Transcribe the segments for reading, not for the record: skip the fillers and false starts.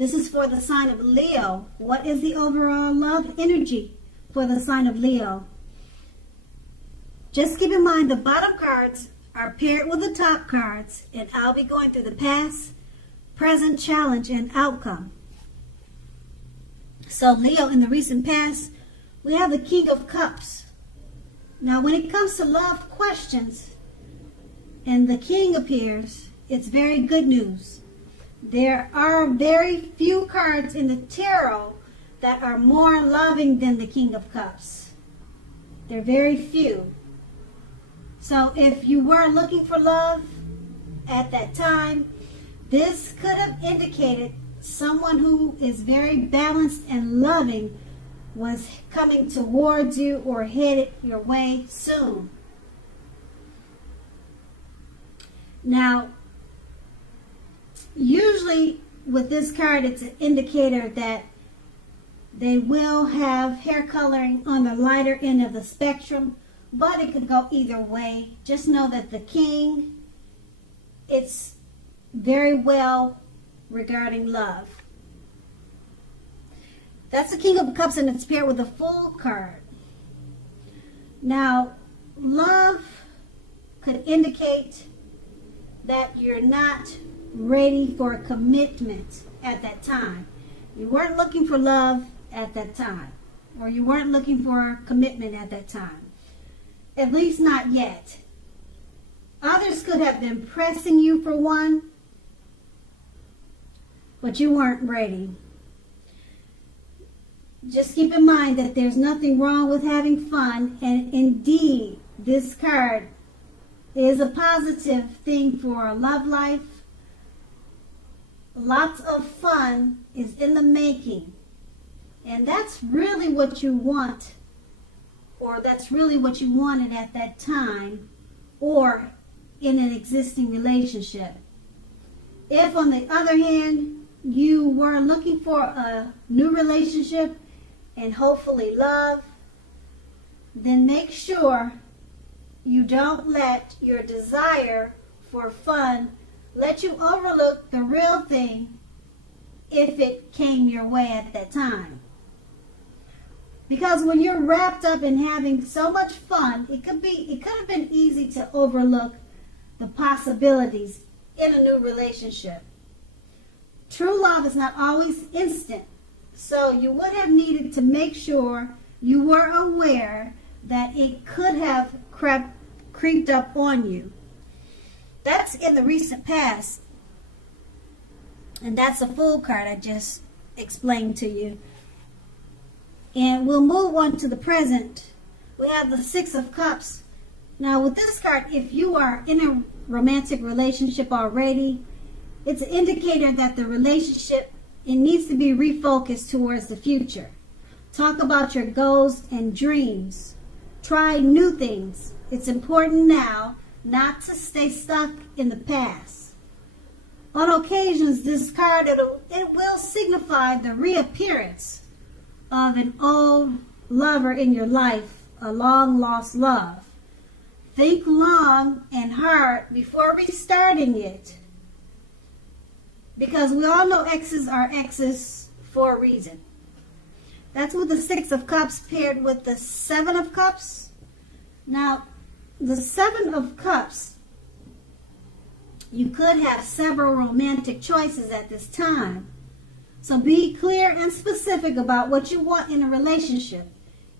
This is for the sign of Leo. What is the overall love energy for the sign of Leo? Just keep in mind the bottom cards are paired with the top cards, and I'll be going through the past, present, challenge, and outcome. So Leo, in the recent past, we have the King of Cups. Now when it comes to love questions and the King appears, it's very good news. There are very few cards in the tarot that are more loving than the King of Cups. They're very few. So if you were looking for love at that time, this could have indicated someone who is very balanced and loving was coming towards you or headed your way soon. Now, usually with this card, it's an indicator that they will have hair coloring on the lighter end of the spectrum, but it could go either way. Just know that the King, it's very well regarding love. That's the King of Cups, and it's paired with the Fool card. Now, love could indicate that you're not ready for a commitment at that time. You weren't looking for love at that time, or you weren't looking for commitment at that time. At least not yet. Others could have been pressing you for one, but you weren't ready. Just keep in mind that there's nothing wrong with having fun, and indeed, this card is a positive thing for a love life. Lots of fun is in the making, and that's really what you want, or that's really what you wanted at that time, or in an existing relationship. If, on the other hand, you were looking for a new relationship and hopefully love, then make sure you don't let your desire for fun let you overlook the real thing if it came your way at that time. Because when you're wrapped up in having so much fun, it could have been easy to overlook the possibilities in a new relationship. True love is not always instant, so you would have needed to make sure you were aware that it could have creeped up on you. That's in the recent past, and that's a Fool card I just explained to you. And we'll move on to the present. We have the Six of Cups. Now with this card, if you are in a romantic relationship already, it's an indicator that the relationship, it needs to be refocused towards the future. Talk about your goals and dreams. Try new things. It's important now not to stay stuck in the past. On occasions, this card, it will signify the reappearance of an old lover in your life, a long-lost love. Think long and hard before restarting it, because we all know exes are exes for a reason. That's with the Six of Cups paired with the Seven of Cups. Now, the Seven of Cups, you could have several romantic choices at this time. So be clear and specific about what you want in a relationship.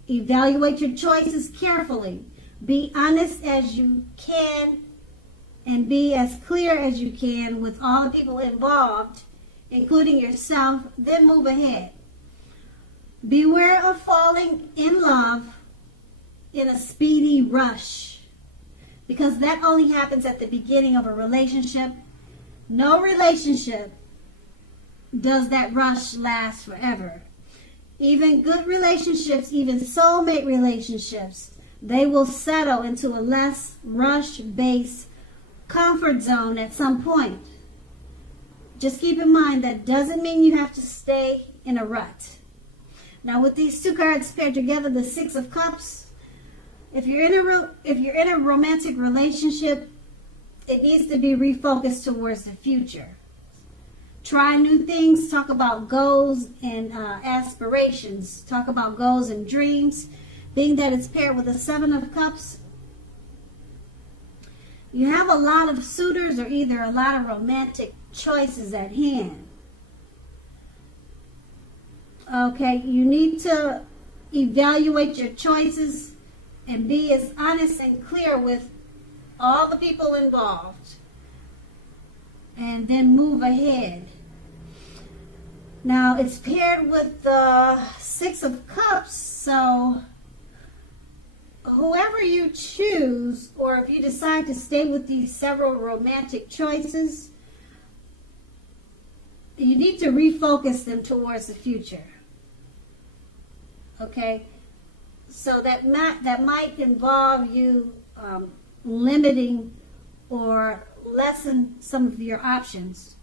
Evaluate your choices carefully. Be honest as you can and be as clear as you can with all the people involved, including yourself, then move ahead. Beware of falling in love in a speedy rush, because that only happens at the beginning of a relationship. No relationship does that rush last forever. Even good relationships, even soulmate relationships, they will settle into a less rush-based comfort zone at some point. Just keep in mind that doesn't mean you have to stay in a rut. Now with these two cards paired together, the Six of Cups, if you're in a romantic relationship, it needs to be refocused towards the future. try new things, talk about goals and aspirations, talk about goals and dreams. Being that it's paired with the Seven of Cups, you have a lot of suitors or either a lot of romantic choices at hand. Okay, you need to evaluate your choices and be as honest and clear with all the people involved, and then move ahead. Now, it's paired with the Six of Cups, so whoever you choose, or if you decide to stay with these several romantic choices, you need to refocus them towards the future. Okay? So that might involve you limiting or lessen some of your options,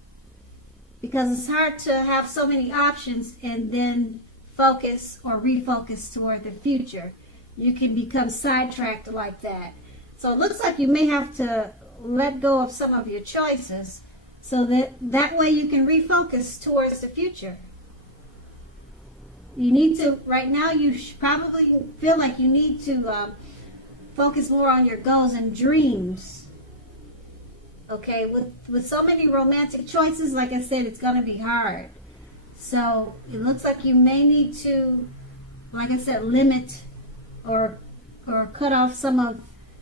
because it's hard to have so many options and then focus or refocus toward the future. You can become sidetracked like that. So it looks like you may have to let go of some of your choices so that way you can refocus towards the future. You need to, right now you probably feel like you need to focus more on your goals and dreams. Okay, with so many romantic choices, like I said, it's going to be hard. So it looks like you may need to, like I said, limit or cut off some of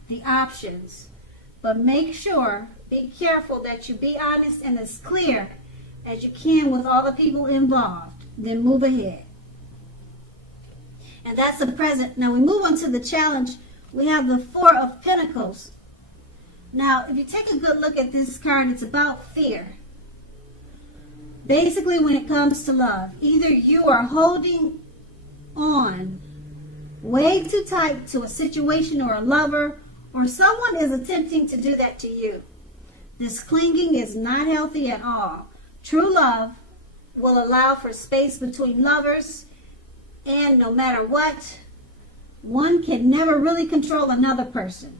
the options. But make sure, be careful that you be honest and as clear as you can with all the people involved. Then move ahead. And that's the present. Now we move on to the challenge. We have the Four of Pentacles. Now, if you take a good look at this card, it's about fear. Basically, when it comes to love, either you are holding on way too tight to a situation or a lover, or someone is attempting to do that to you. This clinging is not healthy at all. True love will allow for space between lovers, and no matter what, one can never really control another person.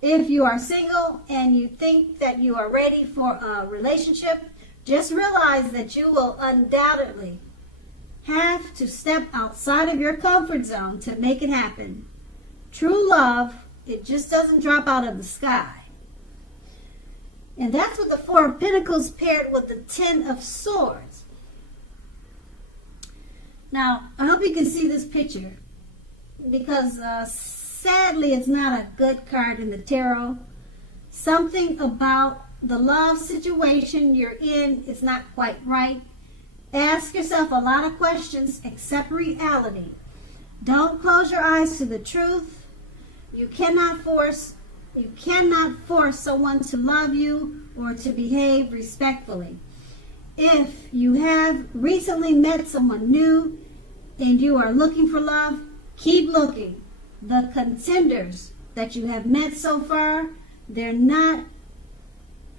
If you are single and you think that you are ready for a relationship, just realize that you will undoubtedly have to step outside of your comfort zone to make it happen. True love, it just doesn't drop out of the sky. And that's with the Four of Pentacles paired with the Ten of Swords. Now, I hope you can see this picture, because sadly it's not a good card in the tarot. Something about the love situation you're in is not quite right. Ask yourself a lot of questions, accept reality. Don't close your eyes to the truth. You cannot force someone to love you or to behave respectfully. If you have recently met someone new and you are looking for love, keep looking. The contenders that you have met so far, they're not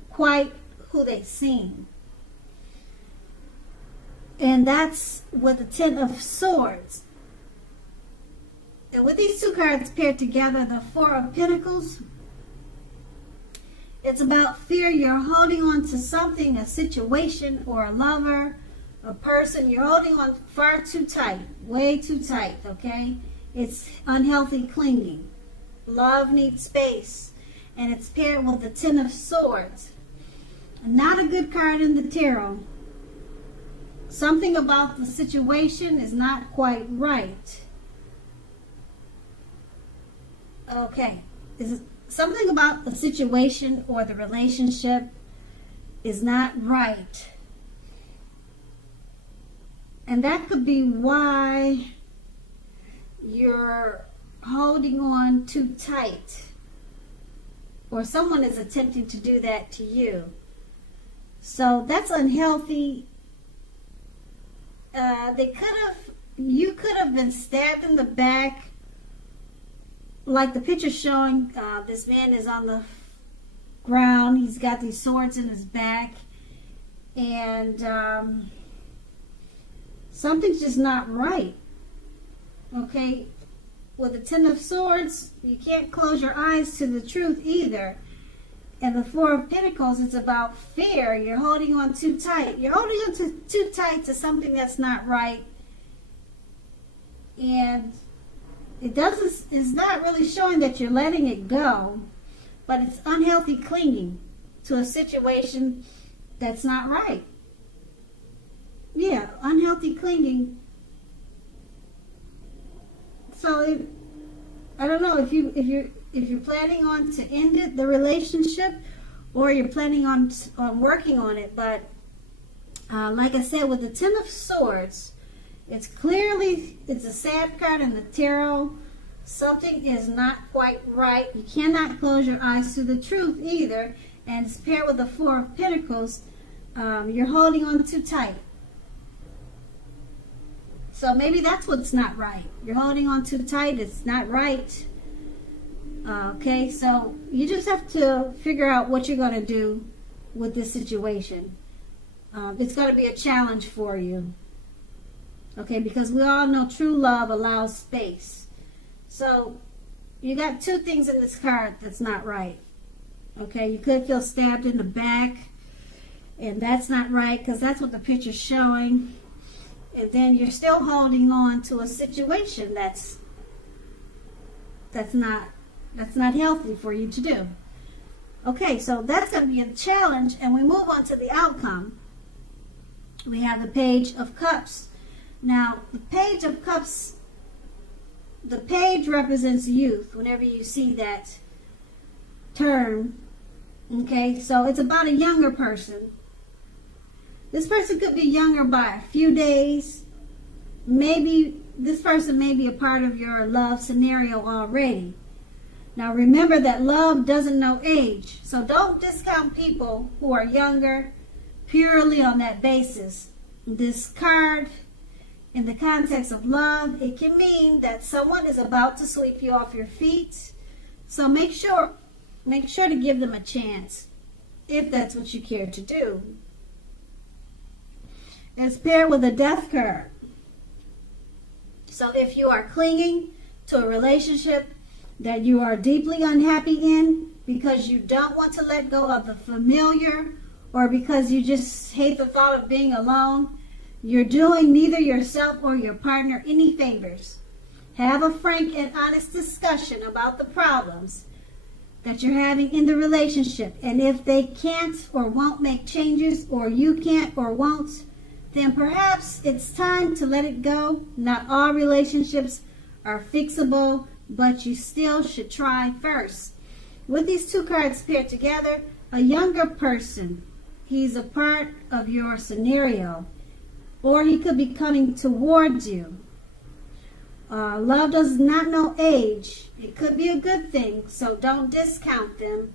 quite who they seem. And that's with the Ten of Swords. And with these two cards paired together, the Four of Pentacles, it's about fear. You're holding on to something, a situation or a lover, a person. You're holding on far too tight, way too tight, okay? It's unhealthy clinging. Love needs space. And it's paired with the Ten of Swords. Not a good card in the tarot. Something about the situation is not quite right. Okay. Something about the situation or the relationship is not right. And that could be why you're holding on too tight, or someone is attempting to do that to you. So that's unhealthy. You could have been stabbed in the back, like the picture showing. This man is on the ground. He's got these swords in his back, and something's just not right. Okay, with the Ten of Swords, you can't close your eyes to the truth either. And the Four of Pentacles is about fear. You're holding on too tight. You're holding on too tight to something that's not right. And it's not really showing that you're letting it go, but it's unhealthy clinging to a situation that's not right. Yeah, unhealthy clinging. So I don't know if you're planning on to end the relationship, or you're planning on working on it. But like I said, with the Ten of Swords, it's a sad card in the tarot. Something is not quite right. You cannot close your eyes to the truth either. And it's paired with the Four of Pentacles. You're holding on too tight. So maybe that's what's not right. You're holding on too tight. It's not right. Okay, so you just have to figure out what you're going to do with this situation. It's going to be a challenge for you. Okay, because we all know true love allows space. So you got two things in this card that's not right. Okay, you could feel stabbed in the back, and that's not right because that's what the picture's showing. And then you're still holding on to a situation that's not healthy for you to do. Okay, so that's going to be a challenge, and we move on to the outcome. We have the Page of Cups. Now, the Page of Cups, the page represents youth whenever you see that term. Okay, so it's about a younger person. This person could be younger by a few days. Maybe this person may be a part of your love scenario already. Now remember that love doesn't know age. So don't discount people who are younger purely on that basis. This card, in the context of love, it can mean that someone is about to sweep you off your feet. So make sure to give them a chance if that's what you care to do. It's paired with a Death card. So if you are clinging to a relationship that you are deeply unhappy in because you don't want to let go of the familiar, or because you just hate the thought of being alone, you're doing neither yourself or your partner any favors. Have a frank and honest discussion about the problems that you're having in the relationship. And if they can't or won't make changes, or you can't or won't, then perhaps it's time to let it go. Not all relationships are fixable, but you still should try first. With these two cards paired together, a younger person, he's a part of your scenario, or he could be coming towards you. Love does not know age. It could be a good thing, so don't discount them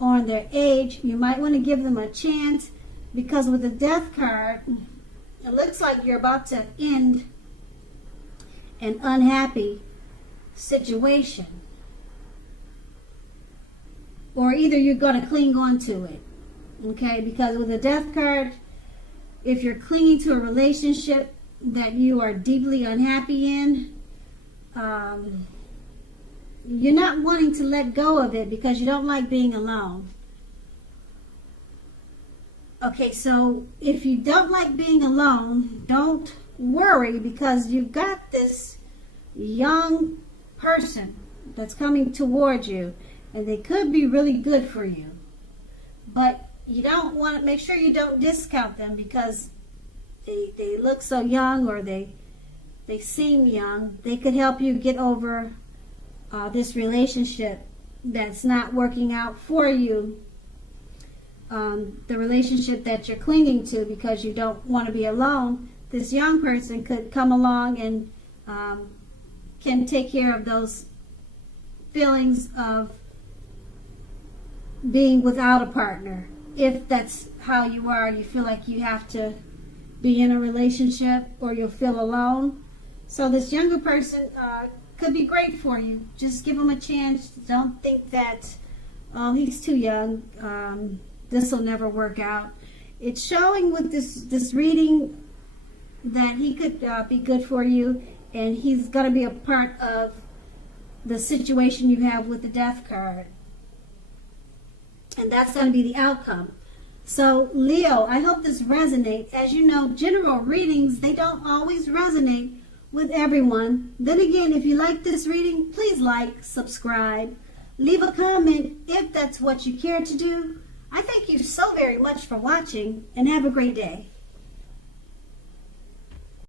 on their age. You might want to give them a chance, because with the Death card, it looks like you're about to end an unhappy situation. Or either you're going to cling on to it. Okay, because with the Death card, if you're clinging to a relationship that you are deeply unhappy in, you're not wanting to let go of it because you don't like being alone. Okay, so if you don't like being alone, don't worry, because you've got this young person that's coming towards you, and they could be really good for you. But you don't want to, make sure you don't discount them because they look so young, or they seem young. They could help you get over this relationship that's not working out for you. The relationship that you're clinging to because you don't want to be alone. This young person could come along and can take care of those feelings of being without a partner. If that's how you are, you feel like you have to be in a relationship, or you'll feel alone. So this younger person could be great for you. Just give him a chance. Don't think that, oh, he's too young. This will never work out. It's showing with this reading that he could be good for you, and he's going to be a part of the situation you have with the Death card. And that's going to be the outcome. So, Leo, I hope this resonates. As you know, general readings, they don't always resonate with everyone. Then again, if you like this reading, please like, subscribe, leave a comment if that's what you care to do. I thank you so very much for watching, and have a great day.